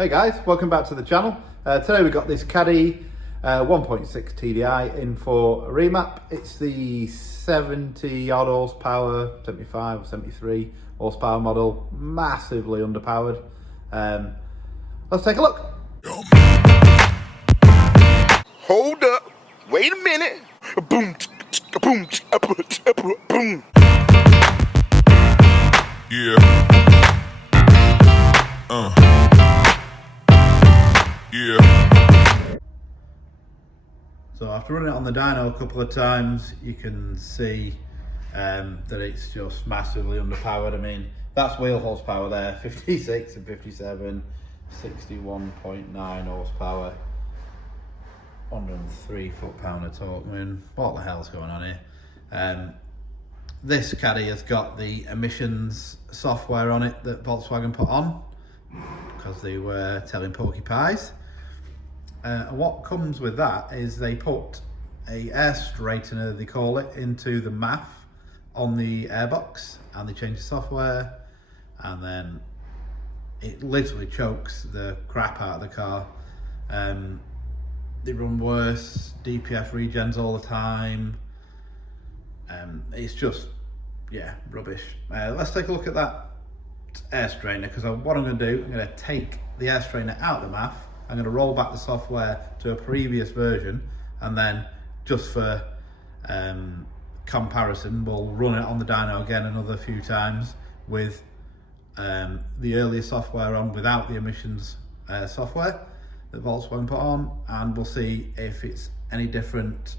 Hey guys, welcome back to the channel. Today we've got this Caddy 1.6 Tdi in for a remap. It's the 70 odd horsepower, 75 or 73 horsepower model, massively underpowered. Let's take a look. Hold up, wait a minute. Boom, boom, boom. Yeah. Yeah. So after running it on the dyno a couple of times, you can see that it's just massively underpowered. I mean, that's wheel horsepower there, 56 and 57, 61.9 horsepower, 103 foot-pound of torque. I mean, what the hell's going on here? This Caddy has got the emissions software on it that Volkswagen put on because they were telling porcupines. What comes with that is they put a air straightener, they call it, into the MAF on the airbox, and they change the software, and then it literally chokes the crap out of the car. They run worse, DPF regens all the time. It's just, yeah, rubbish. Let's take a look at that air straightener, because what I'm going to do, I'm going to take the air straightener out of the MAF. I'm going to roll back the software to a previous version, and then just for comparison, we'll run it on the dyno again another few times with the earlier software on without the emissions software that Volkswagen put on, and we'll see if it's any different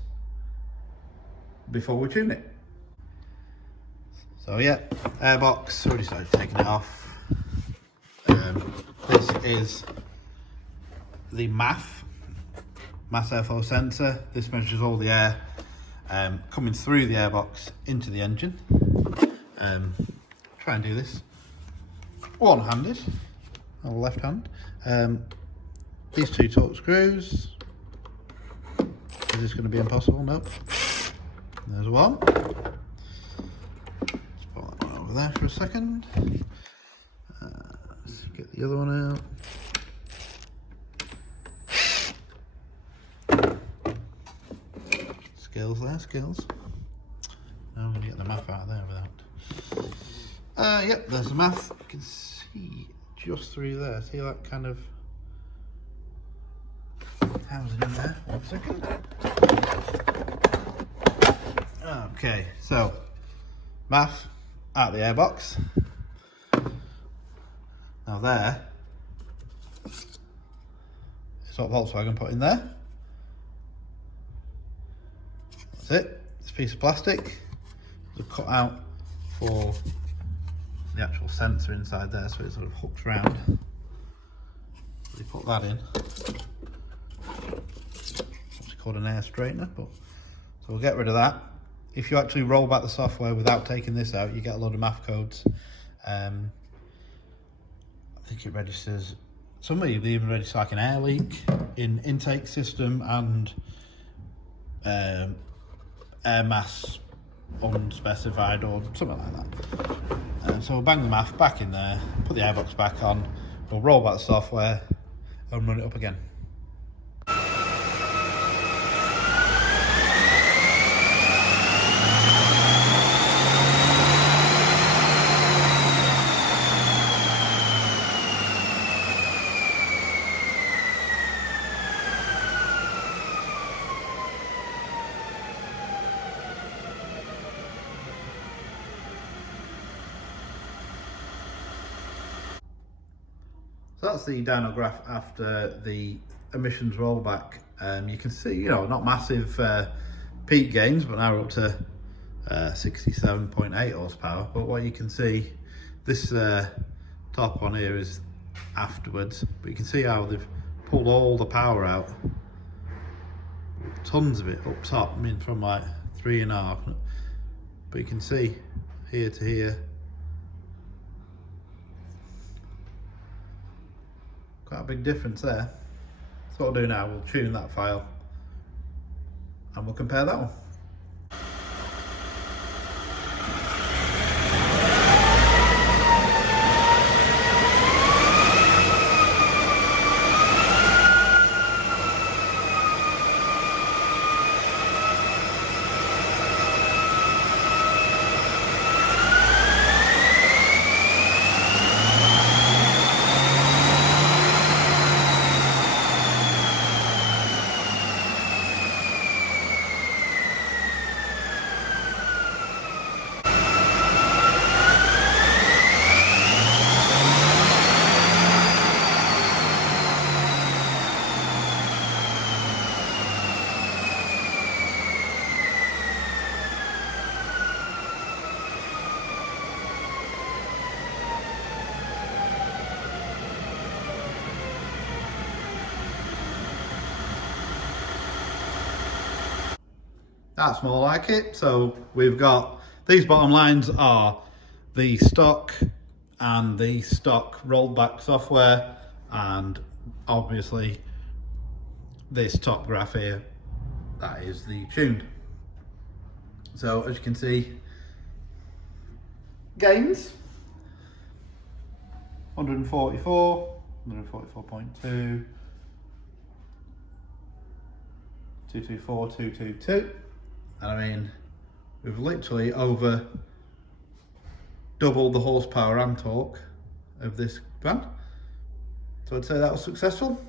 before we tune it. So yeah, airbox, already started taking it off. This is the MAF airflow sensor. This measures all the air coming through the airbox into the engine. Try and do this one-handed, or left hand. These two torque screws. Is this going to be impossible? Nope. There's one. Let's put that one over there for a second. Let's get the other one out. Skills there, skills. Now I'm going to get the MAF out of there without. Yep, there's the MAF. You can see just through there. See that kind of housing in there. 1 second. Okay, so MAF out of the airbox. Now there is what Volkswagen put in there. That's it. It's a piece of plastic. There's a cut out for the actual sensor inside there, so it sort of hooks round. They put that in. It's called an air straightener, but so we'll get rid of that. If you actually roll back the software without taking this out, you get a load of MAF codes. I think it registers, some of you even register like an air leak in intake system and air mass unspecified or something like that. So we'll bang the MAF back in there, put the airbox back on, we'll roll back the software and run it up again. So that's the dyno graph after the emissions rollback. You can see, you know, not massive peak gains, but now we're up to 67.8 horsepower. But what you can see, this top on here is afterwards, but you can see how they've pulled all the power out. Tons of it up top, I mean from like 3.5, but you can see here to here. Quite a big difference there. So what we'll do now, we'll tune that file and we'll compare that one. That's more like it. So we've got, these bottom lines are the stock and the stock rolled back software, and obviously this top graph here, that is the tuned. So as you can see, gains 144, 144.2, 224, 222. And I mean, we've literally over doubled the horsepower and torque of this van. So I'd say that was successful.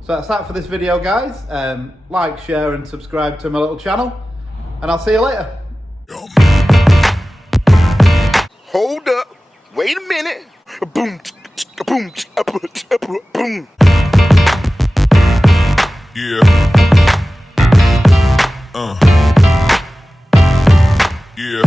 So that's that for this video, guys. Like, share and subscribe to my little channel, and I'll see you later. Hold up. Wait a minute. Boom. Boom. Boom. Yeah. Yeah.